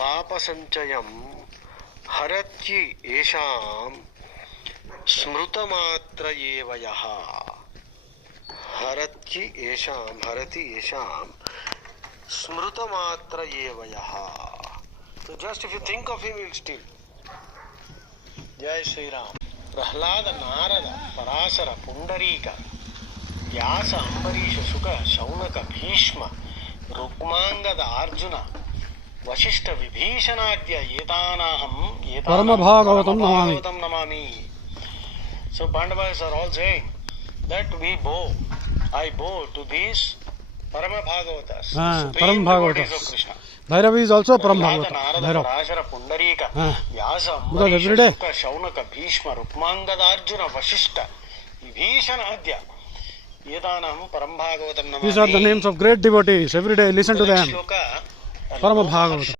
పాప సంచయం హరత్యి ఏషాం స్మృతమాత్ర ఏవ యః. హరతి ఏషాం స్మృతమాత్ర ఏవ యః. So just if you think of him, you will steal. జై శ్రీరామ్. ప్రహ్లాద, నారద, పరాశర, పుండరీక, వ్యాస, అంబరీష, శుక, శౌనక, భీష్మ, రుక్మాంగద, అర్జున, వశిష్ఠ, విభీషణాద్య ఏతానాహం పరమభాగవతం నమామి. So Pandavas are all saying that I bow to these Paramabhagavatas, supreme devotees of Krishna. Bhairavi is also Paramabhagavata. Narada, Parashara, Pundarika, Vyasa, Because every day Shuka, Shaunaka, Bhishma, Rukmangada, Arjuna, Vashishta, Vibhishana, Adya, Yedanam, Parambhagavatam Namami. These are the names of great devotees. Every day listen to them. Paramabhagavata.